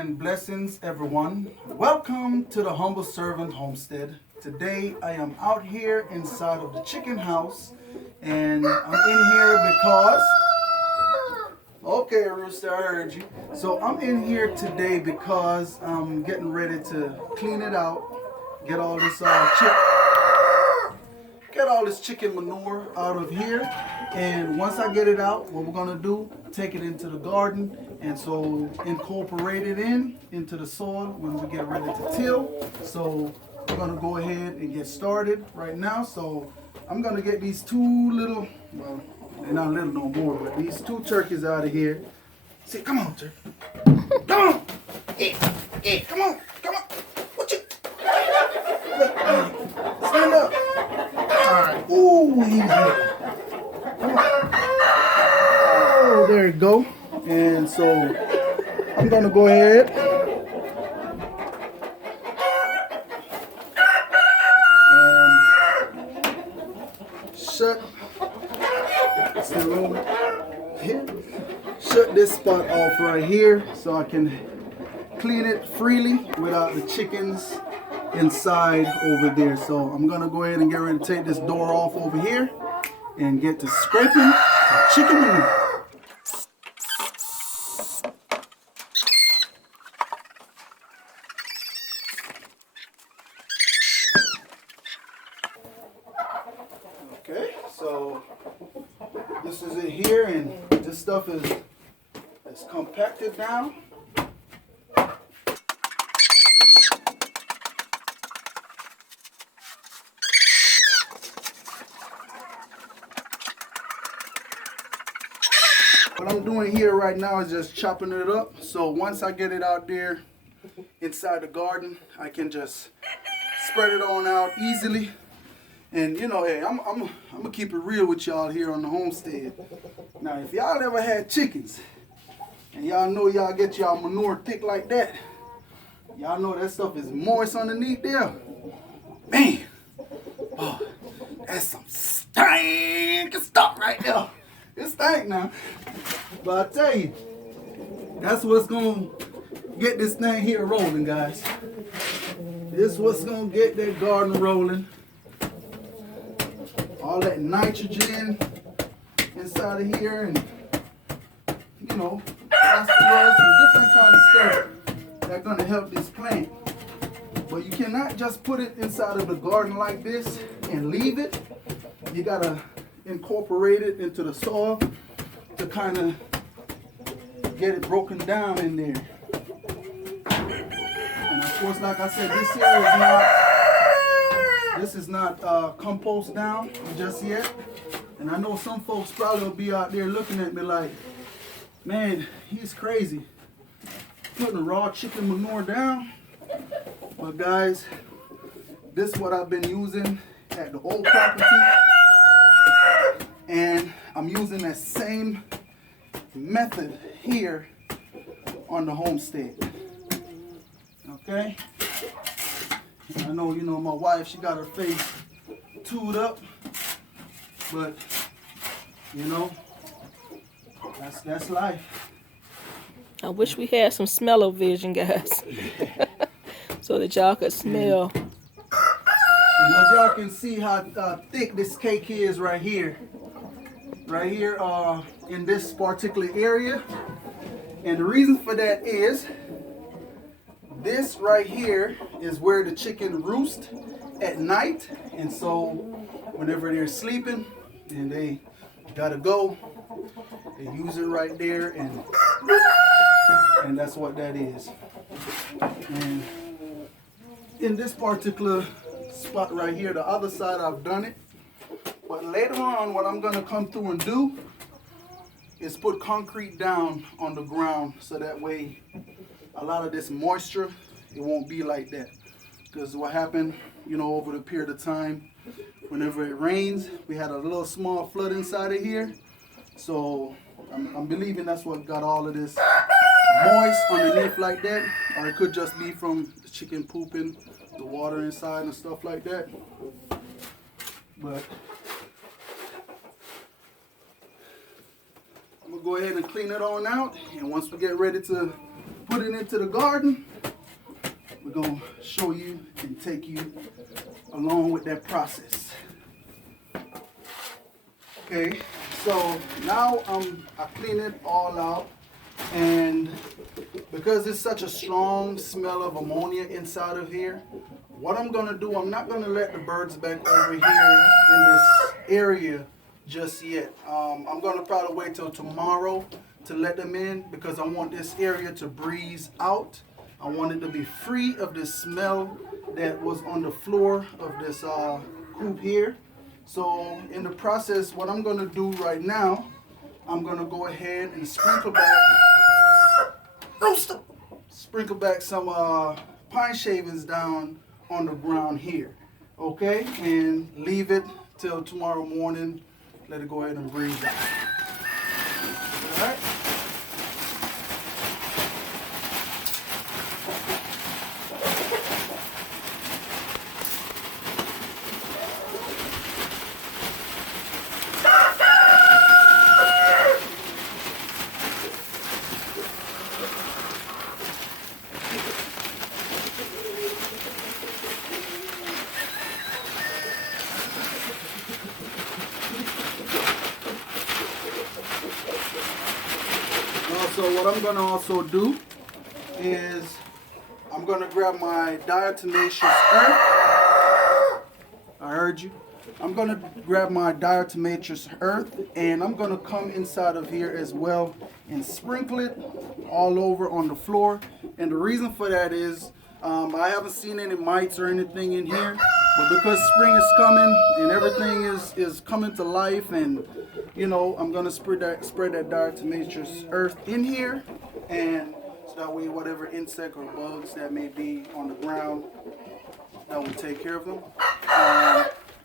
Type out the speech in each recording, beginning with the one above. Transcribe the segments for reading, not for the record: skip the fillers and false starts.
and blessings, everyone. Welcome to the Humble Servant Homestead. Today I am out here inside of the chicken house, and I'm in here because... Okay, Rooster, I heard you. So I'm in here today because I'm getting ready to clean it out, get all this chicken manure out of here. And once I get it out, what we're gonna do, take it into the garden and so incorporate it into the soil when we get ready to till. So we're gonna go ahead and get started right now. So I'm gonna get these two little, well, they're not little no more, but these two turkeys out of here. See, come on, turkey. Come on. Yeah, come on. What you? Look, stand up. All right. Ooh, easy. Come on. Oh, there you go. And so I'm gonna go ahead and shut this spot off right here so I can clean it freely without the chickens inside over there. So I'm gonna go ahead and get ready to take this door off over here and get to scraping some chicken manure. Okay, so this is it here, and this stuff is compacted down. What I'm doing here right now is just chopping it up. So once I get it out there inside the garden, I can just spread it on out easily. And you know, hey, I'm gonna keep it real with y'all here on the homestead. Now, if y'all ever had chickens, and y'all know y'all get y'all manure thick like that, y'all know that stuff is moist underneath there. Man, oh, that's some stank stuff right there. It stank now. But I tell you, that's what's gonna get this thing here rolling, guys. This what's gonna get that garden rolling. All that nitrogen inside of here, and you know, phosphorus and different kind of stuff that's gonna help this plant. But you cannot just put it inside of the garden like this and leave it. You gotta incorporate it into the soil to kind of get it broken down in there. And of course, like I said, this is not compost down just yet. And I know some folks probably will be out there looking at me like, man, he's crazy, putting raw chicken manure down. But guys, this is what I've been using at the old property, and I'm using that same method here on the homestead. Okay? And I know, you know, my wife, she got her face tooled up, but you know, that's life. I wish we had some smell-o-vision, guys, so that y'all could smell. And as y'all can see how thick this cake is right here in this particular area. And the reason for that is this right here is where the chicken roost at night. And so whenever they're sleeping and they gotta go, they use it right there, and that's what that is. And in this particular spot right here, the other side I've done it. But later on, what I'm gonna come through and do is put concrete down on the ground, so that way a lot of this moisture, it won't be like that. Because what happened, you know, over the period of time, whenever it rains, we had a little small flood inside of here. So I'm believing that's what got all of this moist underneath like that. Or it could just be from the chicken pooping, the water inside and stuff like that. But I'm gonna go ahead and clean it on out, and once we get ready to put it into the garden, we're gonna show you and take you along with that process. Okay, so now I clean it all out, and because it's such a strong smell of ammonia inside of here, what I'm gonna do, I'm not gonna let the birds back over here in this area just yet. I'm gonna probably wait till tomorrow to let them in because I want this area to breeze out. I want it to be free of the smell that was on the floor of this coop here. So in the process, what I'm gonna do right now, I'm gonna go ahead and sprinkle back some pine shavings down on the ground here, okay? And leave it till tomorrow morning. Let it go ahead and breathe out. All right? So what I'm gonna also do is I'm gonna grab my diatomaceous earth. I heard you. I'm gonna grab my diatomaceous earth and I'm gonna come inside of here as well and sprinkle it all over on the floor. And the reason for that is I haven't seen any mites or anything in here, but because spring is coming and everything is coming to life, and you know, I'm gonna spread that diatomaceous earth in here, and so that way whatever insect or bugs that may be on the ground, that will take care of them.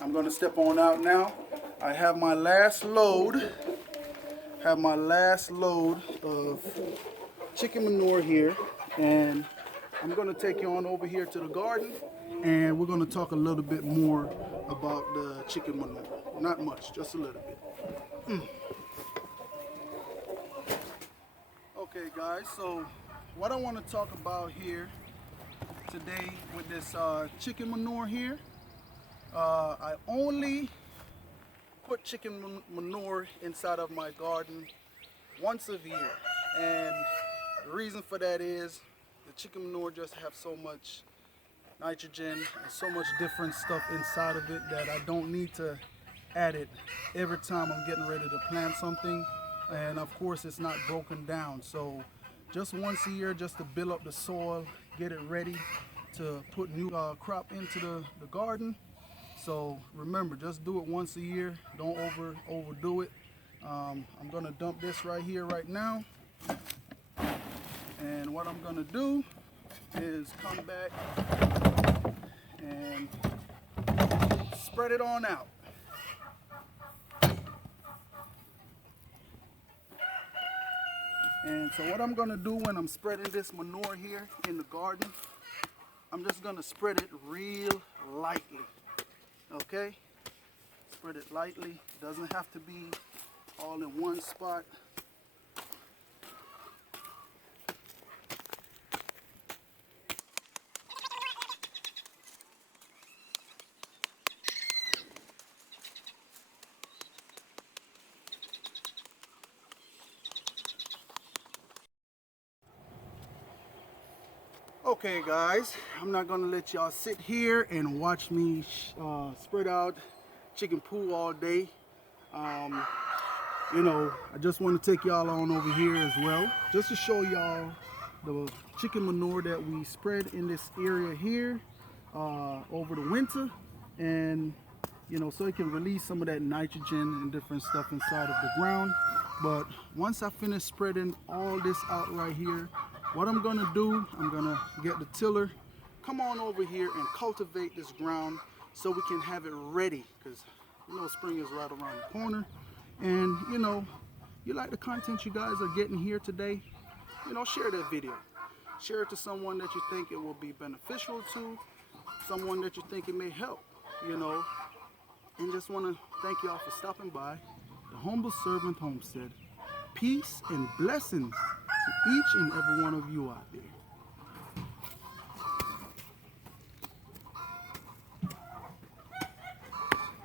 I'm gonna step on out now. I have my last load. Of chicken manure here, and I'm gonna take you on over here to the garden, and we're gonna talk a little bit more about the chicken manure. Not much, just a little bit. Okay guys, so what I want to talk about here today with this chicken manure here, I only put chicken manure inside of my garden once a year, and the reason for that is the chicken manure just have so much nitrogen and so much different stuff inside of it that I don't need to add it every time I'm getting ready to plant something. And of course it's not broken down, so just once a year, just to build up the soil, get it ready to put new crop into the garden. So remember, just do it once a year, don't overdo it. I'm gonna dump this right here right now, and what I'm gonna do is come back and spread it on out. And so what I'm gonna do when I'm spreading this manure here in the garden, I'm just gonna spread it real lightly, okay? Spread it lightly, doesn't have to be all in one spot. Okay guys, I'm not gonna let y'all sit here and watch me spread out chicken poo all day. You know, I just want to take y'all on over here as well, just to show y'all the chicken manure that we spread in this area here over the winter, and you know, so it can release some of that nitrogen and different stuff inside of the ground. But once I finish spreading all this out right here, what I'm gonna do, I'm gonna get the tiller, come on over here and cultivate this ground so we can have it ready, because you know spring is right around the corner. And you know, you like the content you guys are getting here today, you know, share that video. Share it to someone that you think it will be beneficial to, someone that you think it may help, you know. And just want to thank y'all for stopping by the Humble Servant Homestead. Peace and blessings to each and every one of you out there.